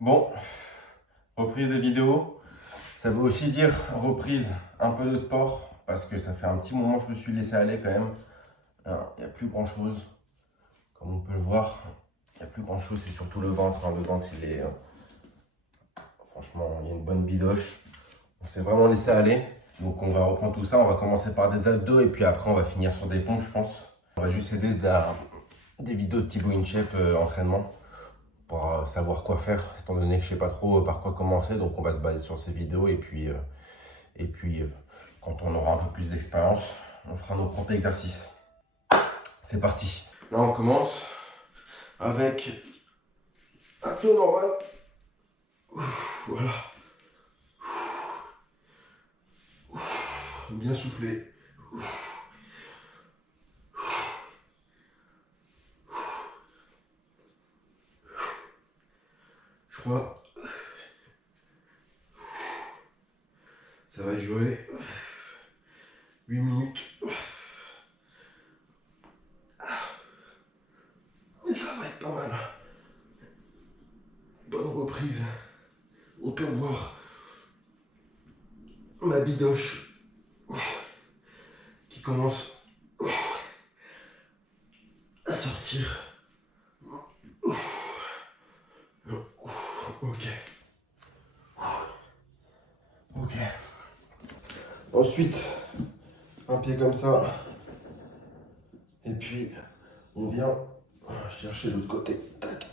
Bon, reprise des vidéos, ça veut aussi dire reprise un peu de sport, parce que ça fait un petit moment que je me suis laissé aller quand même. Alors, il n'y a plus grand chose, comme on peut le voir, il n'y a plus grand chose, c'est surtout le ventre. Le ventre, il est, franchement, il y a une bonne bidoche. On s'est vraiment laissé aller, donc on va reprendre tout ça. On va commencer par des abdos et puis après on va finir sur des pompes, je pense. On va juste aider des vidéos de Thibaut InShape entraînement, pour savoir quoi faire, étant donné que je sais pas trop par quoi commencer. Donc on va se baser sur ces vidéos et puis quand on aura un peu plus d'expérience, on fera nos propres exercices. C'est parti. Là on commence avec un peu normal. Voilà. Bien soufflé. Je crois ça va durer 8 minutes. Et ça va être pas mal. Bonne reprise. On peut voir ma bidoche qui commence à sortir. Ok. Ok. Ensuite, un pied comme ça. Et puis, on vient chercher l'autre côté. Tac.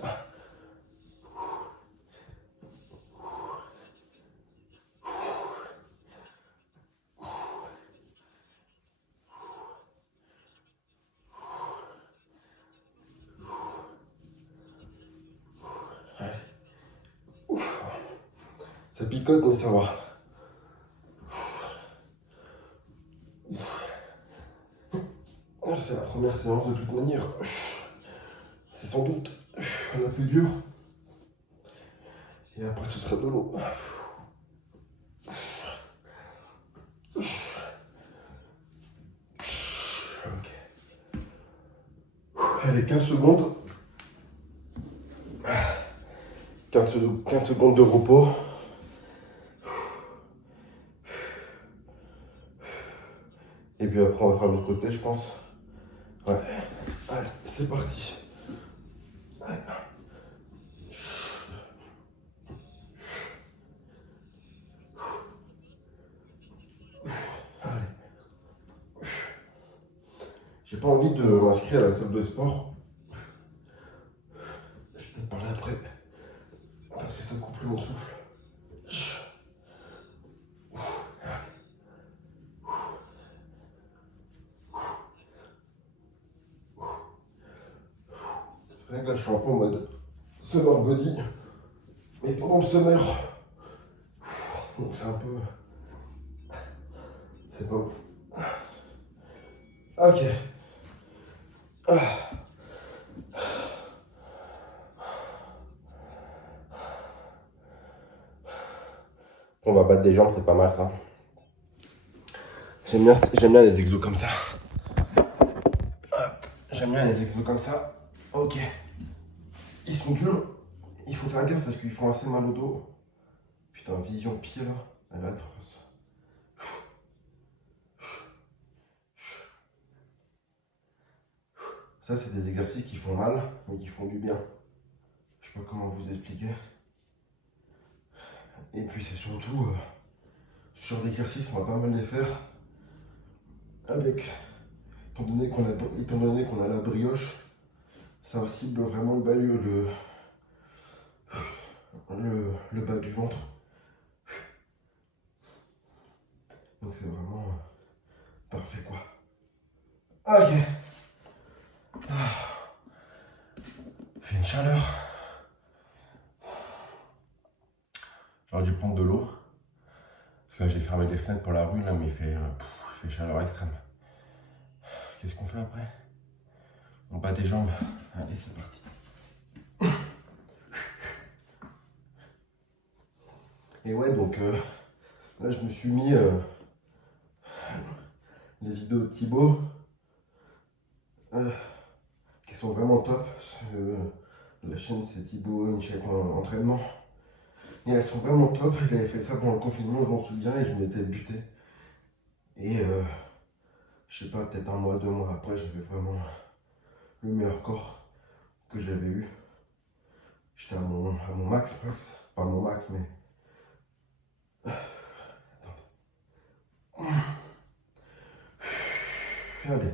Allez. Ouf. Ça picote, mais ça va. C'est la première séance de toute manière. C'est sans doute la plus dure. Et après, ce sera de l'eau. Ok. Allez, 15 secondes. 15 secondes de repos. Et puis après, on va faire l'autre côté, je pense. Ouais. Allez, c'est parti. Allez. Allez. J'ai pas envie de m'inscrire à la salle de sport. Je vais peut-être parler après. Parce que ça coupe plus mon souffle. C'est vrai que là, je suis un peu en mode summer body. Mais pendant le summer. Donc c'est un peu. C'est pas ouf. Ok. On va battre des jambes, c'est pas mal ça. J'aime bien les exos comme ça. Hop. J'aime bien les exos comme ça. Ok. Ils sont durs. Il faut faire gaffe parce qu'ils font assez mal au dos. Putain, vision pied là. Elle est atroce. Ça, c'est des exercices qui font mal, mais qui font du bien. Je sais pas comment vous expliquer. Et puis c'est surtout ce genre d'exercice, on va pas mal les faire avec, étant donné qu'on a la brioche, ça cible vraiment le bas du ventre. Donc c'est vraiment parfait quoi. Ok. Il fait une chaleur. J'aurais dû prendre de l'eau. Parce que là j'ai fermé les fenêtres pour la rue là, mais il fait chaleur extrême. Qu'est-ce qu'on fait après? On bat des jambes. Allez, c'est parti. Et ouais, donc là je me suis mis les vidéos de Thibaut qui sont vraiment top. La chaîne c'est Thibaut InShape Entraînement. Et elles sont vraiment top. Il avait fait ça pendant le confinement, je m'en souviens, et je m'étais buté. Et je sais pas, peut-être un mois, 2 mois après, j'avais vraiment le meilleur corps que j'avais eu. J'étais à mon max. Pas mon max, mais. Allez.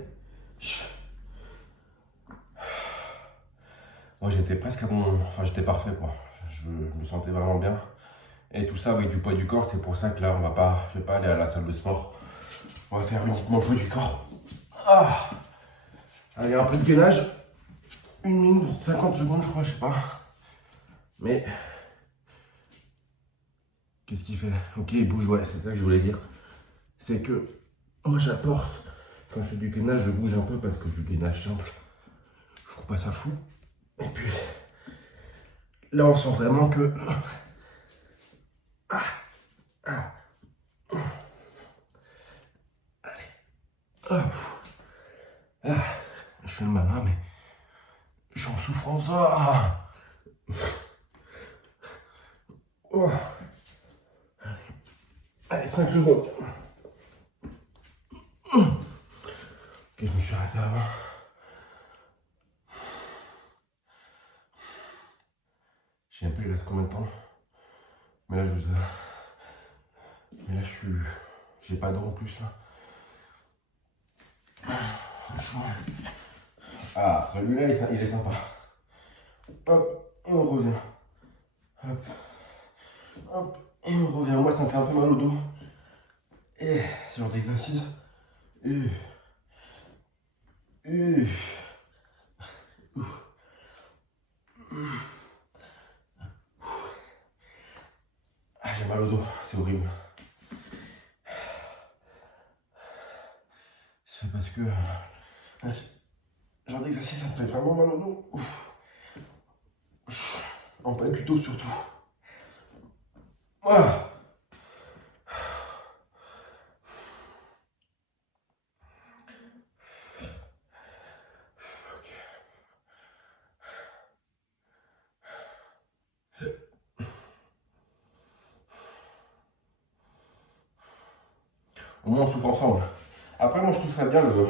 Moi j'étais presque à mon. Enfin j'étais parfait quoi. Je me sentais vraiment bien. Et tout ça avec du poids du corps, c'est pour ça que là je vais pas aller à la salle de sport. On va faire uniquement le poids du corps. Ah. Allez, un peu de gainage. 1 minute 50 secondes je crois, je sais pas. Mais. Qu'est-ce qu'il fait? Ok, il bouge, ouais, c'est ça que je voulais dire. C'est que moi j'apporte. Quand je fais du gainage, je bouge un peu parce que du gainage simple, je trouve pas ça fou. Et puis là on sent vraiment que. Je fais le malin, mais je suis en souffrance. Oh. Allez, 5 secondes. Ok, je me suis arrêté avant. Je sais un peu, il reste combien de temps. Mais là, je suis. J'ai pas d'eau en plus là. Franchement. Ah, celui-là, il est sympa. Hop, et on revient. Hop, hop, et on revient. Moi, ça me fait un peu mal au dos. Et ce genre d'exercice. Ah, j'ai mal au dos, c'est horrible. C'est parce que. Ce genre d'exercice, ça me fait vraiment mal au dos. En bas du dos surtout. Ah. Au moins on souffre ensemble. Après moi je trouve ça bien le.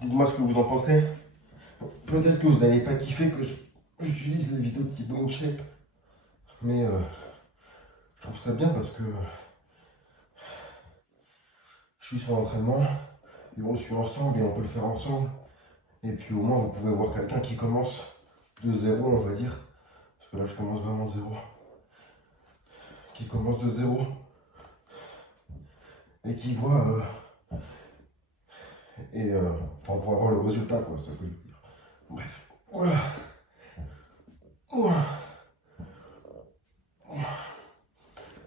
Dites-moi ce que vous en pensez. Peut-être que vous n'allez pas kiffer que j'utilise les vidéos de Thibaut InShape. Mais je trouve ça bien parce que je suis sur l'entraînement et on le suit ensemble et on peut le faire ensemble. Et puis au moins vous pouvez voir quelqu'un qui commence de zéro, on va dire. Parce que là je commence vraiment de zéro. Qui commence de zéro. Et qui voit. Enfin pour avoir le résultat quoi, c'est ce que je veux dire. Bref. Voilà.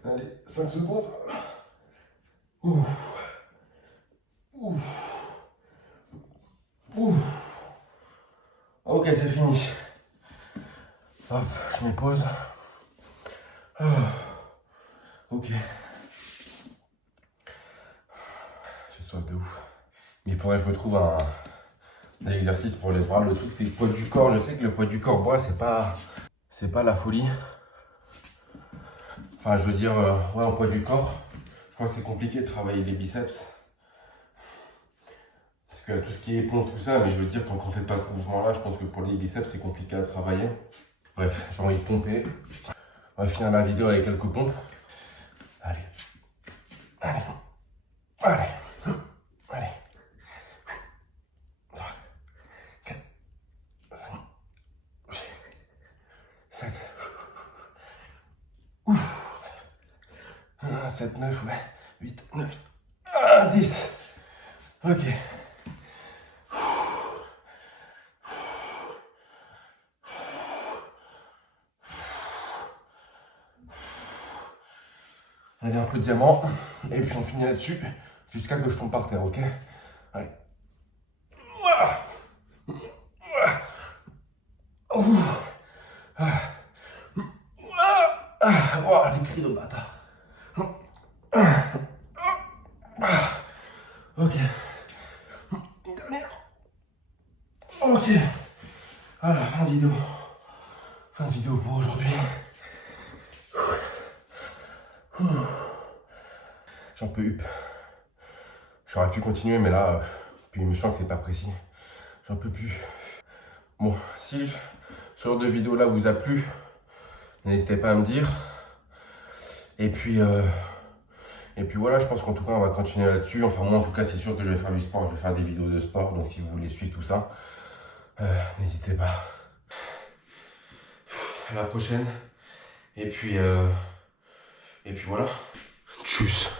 Allez, 5 secondes. Ouf. Ouf. Ouf. Ok, c'est fini. Hop, je me pose. Ok. J'ai soif de ouf. Mais il faudrait que je me trouve un exercice pour les bras. Le truc, c'est le poids du corps. Je sais que le poids du corps, bras, c'est pas la folie. Enfin, je veux dire, ouais, en poids du corps, je crois que c'est compliqué de travailler les biceps. Parce que tout ce qui est pompe, tout ça, mais je veux dire, tant qu'on fait pas ce mouvement-là, je pense que pour les biceps, c'est compliqué à travailler. Bref, j'ai envie de pomper. On va finir la vidéo avec quelques pompes. Allez. Allez. Allez. Allez. 3, 4, 5, 7. Ouf. 7, 9, ouais. 8, 9. 10. Ok. Allez, un peu de diamant. Et puis on finit là-dessus jusqu'à ce que je tombe par terre, ok? Allez. Oh, les cris de bâtard. Ok. Une dernière. Ok. Voilà, fin de vidéo. Fin de vidéo pour aujourd'hui. J'en peux plus. J'aurais pu continuer, mais là, puis je sens que c'est pas précis. J'en peux plus. Bon, si ce genre de vidéo là vous a plu, n'hésitez pas à me dire. Et puis voilà, je pense qu'en tout cas, on va continuer là-dessus. Enfin, moi, en tout cas, c'est sûr que je vais faire du sport. Je vais faire des vidéos de sport. Donc, si vous voulez suivre tout ça, n'hésitez pas. À la prochaine. Et puis voilà. Tchuss.